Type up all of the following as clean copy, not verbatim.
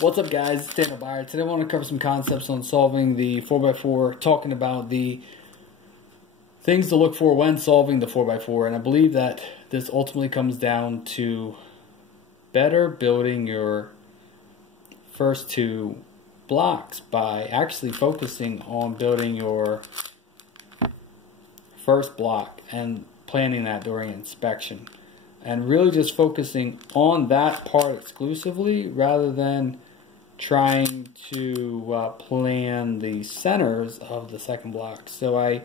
What's up, guys? It's Daniel Byer. Today I want to cover some concepts on solving the 4x4, talking about the things to look for when solving the 4x4, and I believe that this ultimately comes down to better building your first two blocks by actually focusing on building your first block and planning that during inspection, and really just focusing on that part exclusively rather than trying to plan the centers of the second block. So I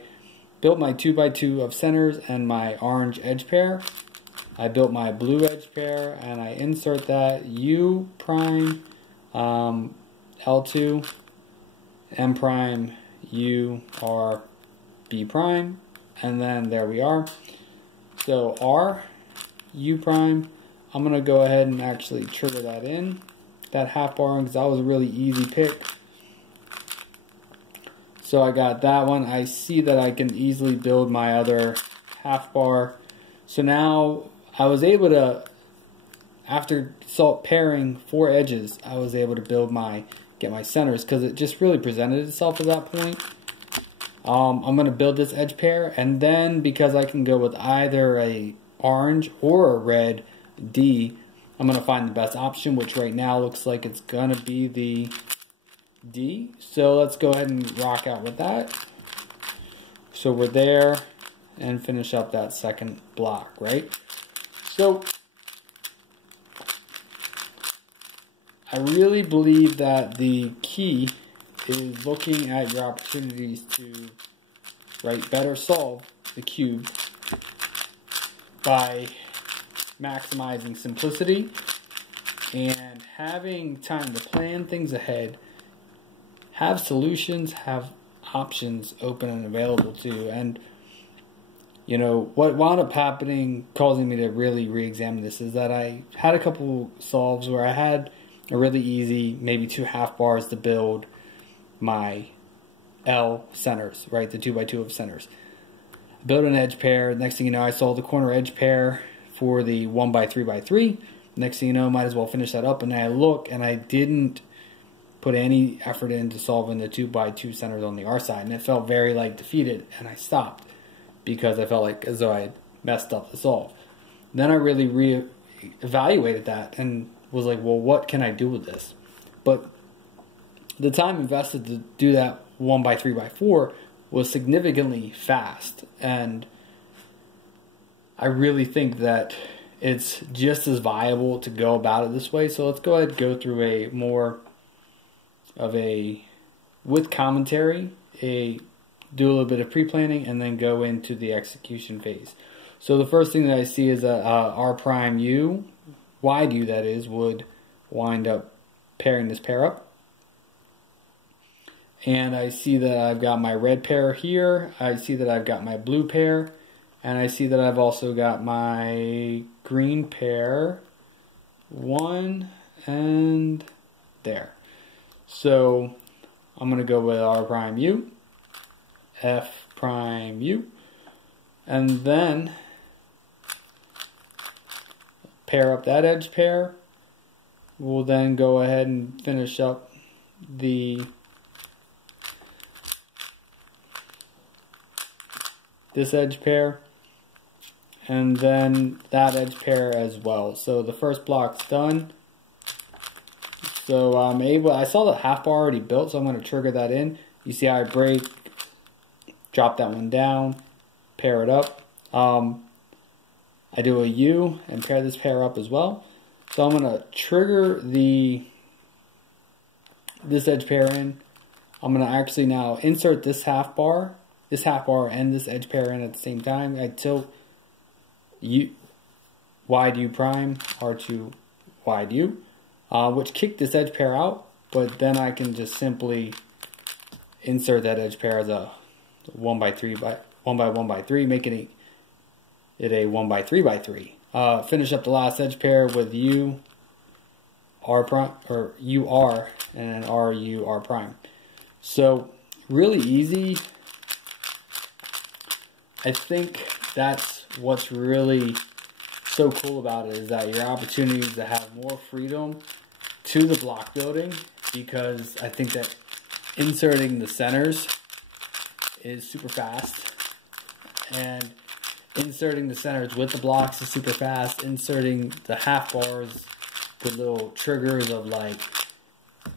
built my 2x2 of centers and my orange edge pair. I built my blue edge pair and I insert that U prime L2 M prime U R B prime, and then there we are. So R U prime, I'm gonna go ahead and actually trigger that in, that half bar, because that was a really easy pick. So I got that one. I see that I can easily build my other half bar. So now I was able to, after pairing 4 edges, I was able to get my centers, because it just really presented itself at that point. I'm going to build this edge pair, and then because I can go with either a orange or a red D, I'm going to find the best option, which right now looks like it's going to be the D. So let's go ahead and rock out with that. So we're there and finish up that second block, right? So I really believe that the key is looking at your opportunities to better solve the cube by maximizing simplicity and having time to plan things ahead, have solutions, have options open and available to you. And you know what wound up happening, causing me to really re-examine this, is that I had a couple solves where I had a really easy, maybe 2 half bars to build my L centers, right? The 2x2 of centers. Build an edge pair. Next thing you know, I saw the corner edge pair for the 1x3x3. Next thing you know, might as well finish that up. And I look, and I didn't put any effort into solving the 2x2 centers on the R side, and it felt very defeated. And I stopped because I felt like as though I had messed up the solve. Then I really re-evaluated that and was like, well, what can I do with this? But the time invested to do that 1x3x4 was significantly fast, and I really think that it's just as viable to go about it this way. So let's go ahead and go through a more of with commentary, do a little bit of pre-planning, and then go into the execution phase. So the first thing that I see is that R prime U, wide U that is, would wind up pairing this pair up. And I see that I've got my red pair here, I see that I've got my blue pair, and I see that I've also got my green pair, one, and there. So I'm going to go with R prime U, F prime U, and then pair up that edge pair. We'll then go ahead and finish up this edge pair, and then that edge pair as well. So the first block's done. So I saw the half bar already built, so I'm going to trigger that in. You see how I break, drop that one down, pair it up. I do a U and pair this pair up as well. So I'm going to trigger this edge pair in. I'm going to actually now insert this half bar and this edge pair in at the same time. I tilt wide U prime, R2 wide U, which kicked this edge pair out, but then I can just simply insert that edge pair as a 1x1x3, making it a 1x3x3. Finish up the last edge pair with U R prime, or UR, and then RU R prime. So really easy. I think that's what's really so cool about it, is that your opportunities to have more freedom to the block building, because I think that inserting the centers is super fast, and inserting the centers with the blocks is super fast. Inserting the half bars with little triggers of like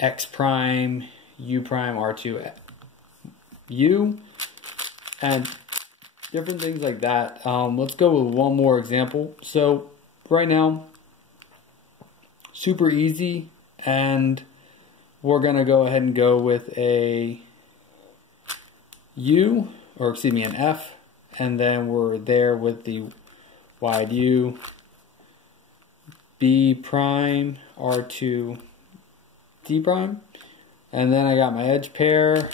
X prime, U prime, R2, U, and different things like that. Let's go with one more example. So right now, super easy, and we're gonna go ahead and go with a U, or excuse me, an F, and then we're there with the wide U, B prime, R2, D prime, and then I got my edge pair,